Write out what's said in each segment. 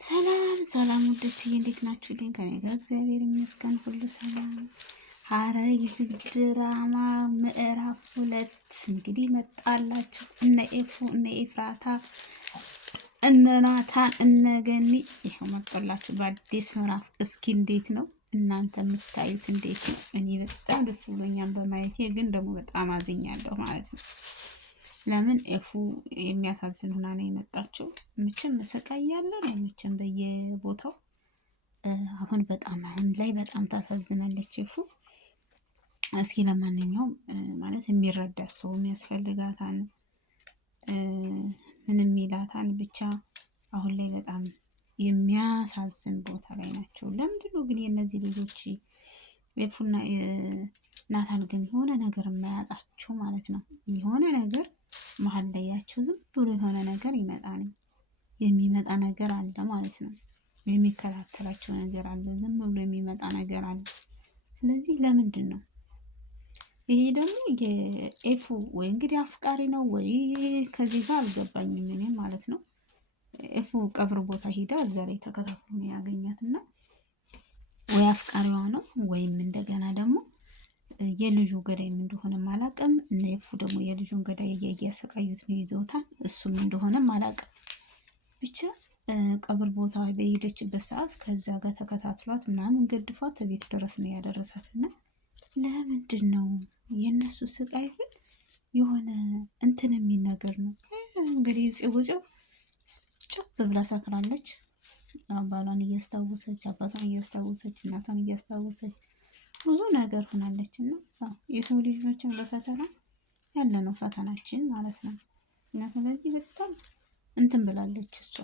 ሰላም ሰላም ውዶችዬ እንዴት ናችሁልኝ? ከኔ ጋር እግዚአብሔር ይመስገን ሁሉ ሰላም። ሐረግ ድራማ ምዕራፍ 2 እንግዲህ መጣላችሁ። እነ ኤፉ እነ ኤፍራታ እነ ናታን እነ ገኒ ይሄው መጣላችሁ በአዲስ ምዕራፍ። እስኪ እንዴት ነው እናንተ የምታዩት? እንዴት ነው? እኔ በጣም ደስ ብሎኛል በማየቴ፣ ግን ደግሞ በጣም አዝኛለሁ ማለት ነው። ለምን ኤፉ የሚያሳዝን ሆና ነው የመጣችው። ምችም መሰቃያለን አይመችም በየቦታው። አሁን ላይ በጣም ታሳዝናለች ኤፉ። እስኪ ለማንኛውም ማለት የሚረዳ ሰው የሚያስፈልጋታን ምንም ይላታን ብቻ አሁን ላይ በጣም የሚያሳዝን ቦታ ላይ ናቸው። ለምንድነው ግን የእነዚህ ልጆች ኤፉና ናታን ግን የሆነ ነገር የማያጣቸው ማለት ነው? የሆነ ነገር መሀል ላይ ያቸው ዝም ብሎ የሆነ ነገር የሚመጣ ነገር አለ ማለት ነው። የሚከታተላቸው ነገር አለ፣ ዝም ብሎ የሚመጣ ነገር አለ። ስለዚህ ለምንድን ነው ይሄ ደግሞ የኤፉ ወይ እንግዲህ አፍቃሪ ነው ወይ ከዚህ ጋር አልገባኝም እኔ ማለት ነው። ኤፉ ቀብር ቦታ ሄዳ እዛ ላይ ተከታትሎ ነው ያገኛትና ወይ አፍቃሪዋ ነው ወይም እንደገና ደግሞ የልጁ ገዳይም እንደሆነም አላውቅም። እና ኤፉ ደግሞ የልጁን ገዳይ እያሰቃዩት ነው ይዘውታል። እሱም እንደሆነም አላውቅም። ብቻ ቀብር ቦታ በሄደችበት ሰዓት ከዛ ጋር ተከታትሏት ምናምን ገድፏት ቤት ድረስ ነው ያደረሳትና ለምንድን ነው የእነሱ ስቃይ ግን የሆነ እንትን የሚል ነገር ነው። እንግዲህ ጽውጽው ጨብ ብላ ሰክራለች። ባሏን እያስታወሰች አባቷን እያስታወሰች እናቷን እያስታወሰች ብዙ ነገር ሆናለች። እና የሰው ልጆችን በፈተና ያለ ነው ፈተናችን ማለት ነው። እና ስለዚህ በጣም እንትን ብላለች እሷ።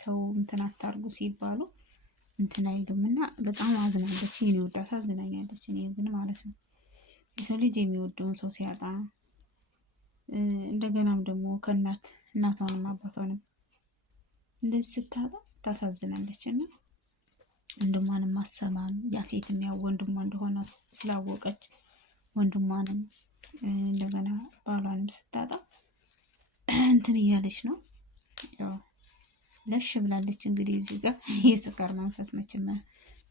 ተው እንትን አታርጉ ሲባሉ እንትን አይሉም እና በጣም አዝናለች። የኔ ወዳት አዝናኛለች። እኔ ግን ማለት ነው የሰው ልጅ የሚወደውን ሰው ሲያጣ እንደገናም ደግሞ እናቷንም አባቷንም እንደዚህ ስታጣ ታሳዝናለች። እና ወንድሟንም አሰማም ያፌትም ያው ወንድሟ እንደሆነ ስላወቀች ወንድሟንም እንደገና ባሏንም ስታጣ እንትን እያለች ነው ያው ለሽ ብላለች። እንግዲህ እዚህ ጋር የስካር መንፈስ መቼም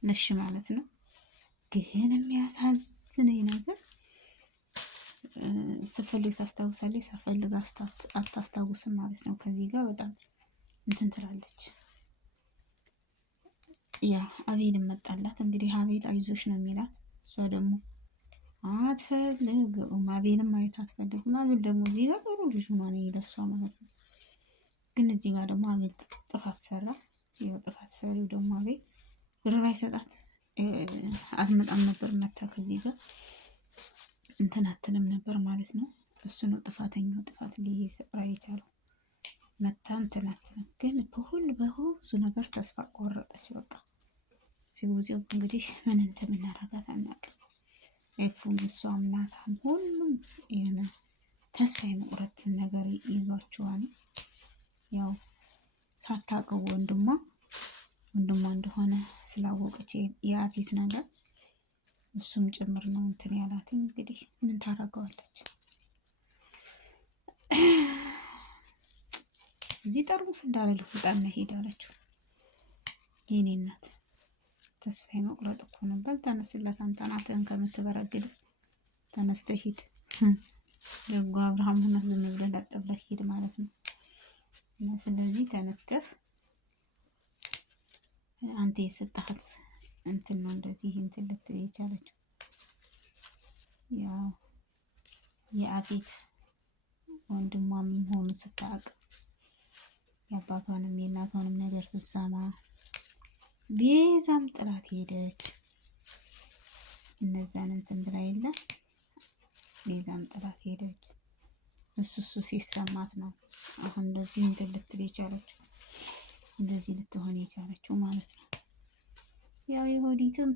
ለሽ ማለት ነው። ግን የሚያሳዝነኝ ነገር ስፈልግ ታስታውሳለች፣ ስፈልግ አታስታውስም ማለት ነው። ከዚህ ጋር በጣም እንትን ትላለች። ያ አቤልም መጣላት። እንግዲህ አቤል አይዞሽ ነው የሚላት፣ እሷ ደግሞ አትፈልግም። አቤልም ማየት አትፈልግም። አቤል ደግሞ እዚህ ጋር ጥሩ ልጅ ሆኗ ነው የለሷ ማለት ነው። ግን እዚህ ጋር ደግሞ አቤል ጥፋት ሰራ። ያው ጥፋት ሰሪው ደግሞ አቤል ብር ባይሰጣት አትመጣም ነበር። መታ ከዚህ ጋር እንትን አትልም ነበር ማለት ነው። እሱ ነው ጥፋተኛው፣ ጥፋት ሊሰራ የቻለው መታ እንትን አትልም። ግን በብዙ ነገር ተስፋ ቆረጠች። በቃ ሲውዚው እንግዲህ ምን እንደምናረጋት አናውቅም። ኤፉም እሷም ናታም ሁሉም የሆነ ተስፋ የመቁረጥ ነገር ይዟቸዋል። ያው ሳታውቀው ወንድሟ እንደሆነ ስላወቀች የአፌት ነገር እሱም ጭምር ነው እንትን ያላት። እንግዲህ ምን ታረገዋለች? እዚህ ጠርሙስ እንዳለ ልፍጣና ሄዳለችው። የኔ እናት ተስፋ የመቁረጥ እኮ ነበር። ተነስለት አንተ ናትህን ከምትበረግድ ተነስተህ ሂድ። ደጎ አብርሃም ሆነ ዝም ብለህ ለጥ ብለህ ሂድ ማለት ነው። እና ስለዚህ ተነስተህ አንተ የሰጣት እንትን ነው እንደዚህ እንትን ልትል የቻለችው። ያው የአፌት ወንድሟ መሆኑን ስታውቅ የአባቷንም የእናቷንም ነገር ስትሰማ ቤዛም ጥላት ሄደች። እነዛን እንትን ብላ የለ ቤዛም ጥላት ሄደች። እሱ ሲሰማት ነው አሁን እንደዚህ እንትን ልትል የቻለችው፣ እንደዚህ ልትሆን የቻለችው ማለት ነው። ያው የወዲትም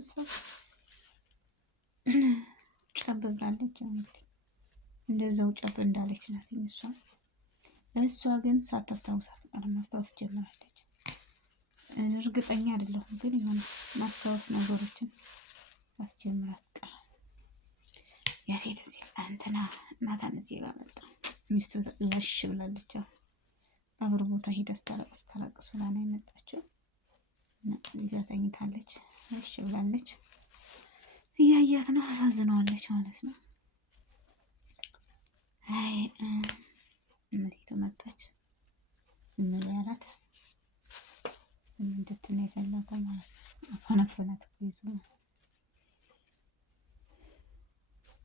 እሷ ጨብ ብላለች። እንግዲህ እንደዛው ጨብ እንዳለች ናት እሷ ግን ሳታስታውሳት ማስታወስ ጀምራለች። እርግጠኛ አይደለሁም ግን የሆነ ማስታወስ ነገሮችን አስጀምራት። ያፌት እዚህ እንትና ናታን እዚህ ጋር መጣ። ሚስቱ ለሽ ብላለች። ቀብር ቦታ ሄዳ ስታለቅስ ብላ ነው የመጣችው። እዚህ ጋር ተኝታለች፣ ለሽ ብላለች። እያያት ነው፣ አሳዝነዋለች ማለት ነው። አይ እናቲቱ መጣች። ዝም በይ አላት። ዝም እንድትል የፈለገው ማለት ነው። አፈነፈናት ይዞ ማለት ነው።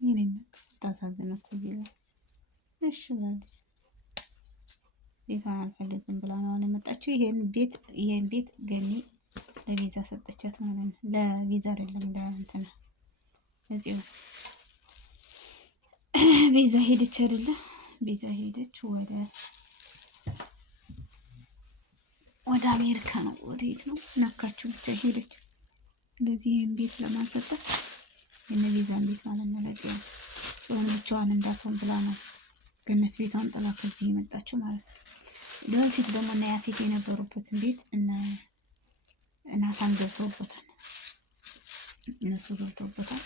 ይህን ስታሳዝን እኮ ይላል። እሺ ብላለች። ቤቷን አልፈልግም ብላ ነው የመጣችው። ይሄን ቤት ገኒ ለቪዛ ሰጠቻት ማለት ነው። ለቪዛ አይደለም ለእንትና እዚሁ ቪዛ ሄደች አይደለ? ቪዛ ሄደች ወደ አሜሪካ ነው። ወዴት ነው ነካችሁ? ብቻ ሄደች። ስለዚህ ይሄን ቤት ለማንሰጣት የነ ቪዛን ቤት ማለት ነው። ለጽዮን ጽዮን ብቻዋን እንዳትሆን ብላ ነው ገነት ቤቷን ጥላ ከዚህ የመጣችው ማለት ነው። በፊት ደግሞ እና ያፌት የነበሩበትን ቤት እና ናታን ገብተውበታል፣ እነሱ ገብተውበታል።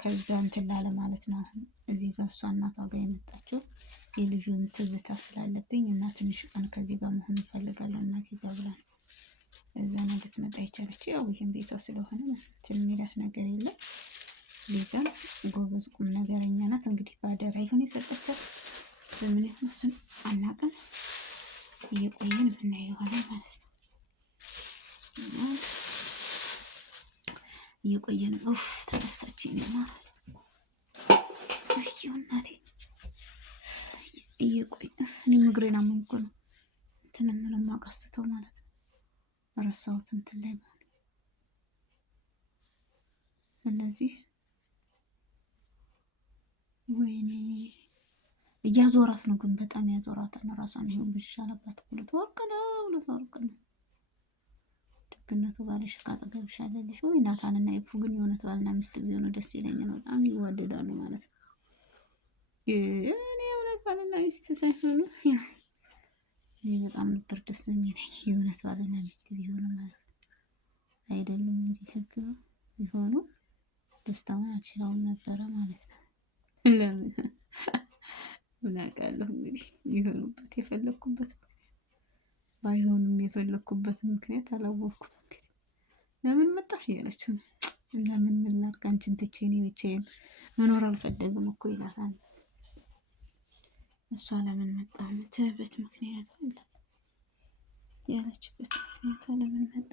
ከዛ እንትን ላለ ማለት ነው። አሁን እዚህ ጋር እሷ እናቷ ጋር የመጣችው የልጁን ትዝታ ስላለብኝ እና ትንሽ ቀን ከዚህ ጋር መሆን እፈልጋለሁ እናቴ ጋር ብላ ነው እዛ ነው ልትመጣ የቻለች። ያው ይሄን ቤቷ ስለሆነ እንትን የሚላት ነገር የለም። ሊዛም ጎበዝ ቁም ነገረኛ ናት። እንግዲህ ባደራ ይሁን የሰጠቻት በምን እሱን አናውቅም። እየቆየን ብናየው ይሆናል ማለት ነው። እየቆየን ኡፍ ተነሳችኝ ይማር እዩ እናቴ እየቆየ እኔ ምግሬን አሞኝ እኮ ነው እንትን ምንም አቃስተው ማለት ነው። ረሳሁት እንትን ላይ ማለት ስለዚህ ወይኔ እያዞራት ነው ግን በጣም ያዞራታል። ራሷን ይሁን ብሻለባት ብሎ ተወርቅ ነው ደግነቱ ባልሽ ካጠገብሽ አለልሽ ወይ ናታንና ይፉ ግን የእውነት ባልና ሚስት ቢሆኑ ደስ ይለኛል። በጣም ይዋደዳሉ ማለት ነው። እኔ የእውነት ባልና ሚስት ሳይሆኑ እኔ በጣም ነበር ደስ የሚለኝ የእውነት ባልና ሚስት ቢሆኑ ማለት ነው። አይደሉም እንጂ ችግሩ ቢሆኑ ደስታውን አልችለውም ነበረ ማለት ነው። ለምን ምን አውቃለሁ እንግዲህ ይሆኑበት የፈለኩበት ባይሆንም የፈለኩበት ምክንያት አላወቅኩም። እንግዲህ ለምን መጣህ እያለች ነው። ለምን ምን ላድርግ አንቺን ትቼ እኔ ብቻዬን መኖር አልፈለግም እኮ ይላታል። እሷ ለምን መጣ የምትልበት ምክንያት አለ። ያለችበት ምክንያት ለምን መጣ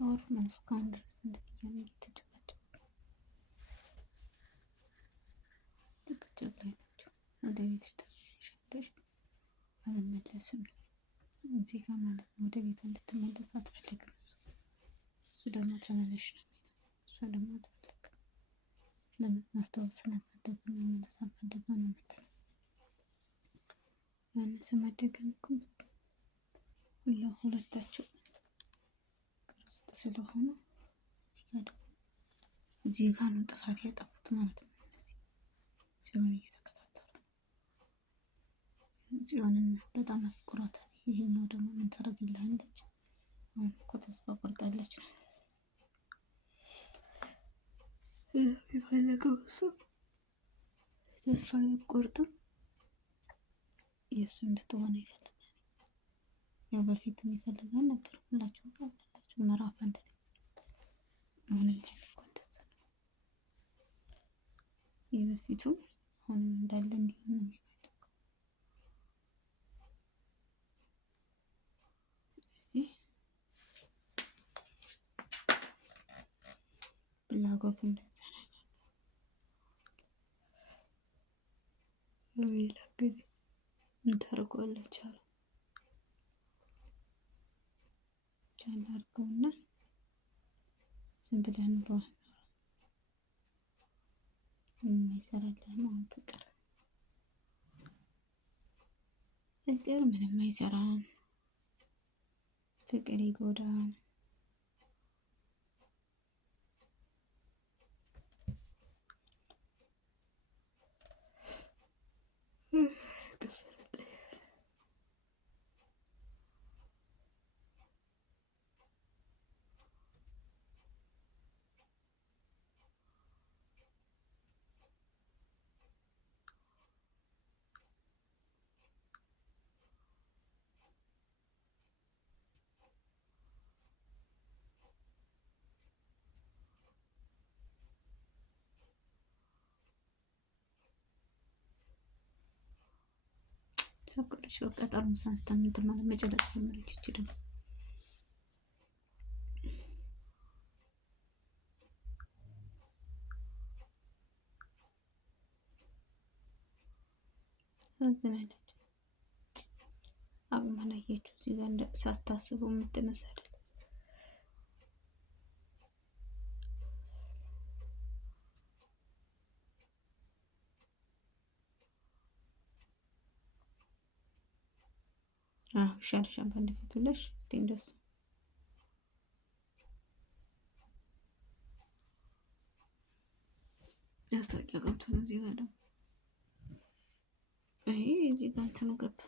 ወር ነው እስካሁን ድረስ እንደኛ ተጨቃጨቁ ላይ ናቸው። ወደ ቤት ተመለሽ አልመለስም ነው እዚህ ጋር ማለት ነው። ወደ ቤት እንድትመለስ አትፈልግም። እሱ ደግሞ ተመለሽ ነው። እሷ ደግሞ አትፈልግም። ለምን ማስታወስ ስለፈለጉ ነው፣ መመለስ አልፈለጉ ነው የምትለው። ያነሰ ማደግም እኮ ሁለታቸው ውስጥ ስለሆኑ እዚህ ጋር ነው ጥፋት ያጠፉት ማለት ነው። ጽዮን እየተከታተሉ ጽዮንን በጣም አፍቅሯታል። ይሄኛው ደግሞ ምን ታደርግልሃለች? አሁን እኮ ተስፋ ቆርጣለች ነው የፈለገው እሱ። ተስፋ ቢቆርጥም የእሱ እንድትሆነ ይፈልጋል። ያው በፊትም ይፈልጋል ነበር፣ ሁላችሁም ታውቃላችሁ። ምዕራፍ አንድ ላይ አሁን ይፈልጋል እንደዛ ነው። የበፊቱ አሁንም እንዳለ እንዲሆን ነው የሚፈልገው። ስለዚህ ፍላጎቱ እንደዛ ነው። ሌላ ግን ምን ታደርገዋለች አሉ ቻል አድርገውና ዝም ብለህ ኑሮ የማይሰራልህም። አሁን ፍቅር ምንም አይሰራም። ፍቅር ይጎዳል። ሰቀለች በቃ ጠርሙሳን ስታምንት ማለት መጨረሻ ጀመረች። እቺ ደግሞ አዝናለች። አቅሟን አየችው። እዚህ ጋር ሳታስበው የምትነሳ አይደል? ሻልሻን ባንድ ፊቱለሽ እንደሱ ያስታወቂያ ገብቶ ነው። እዚህ ጋር ደግሞ ይሄ እዚህ ጋር እንትኑ ገባ።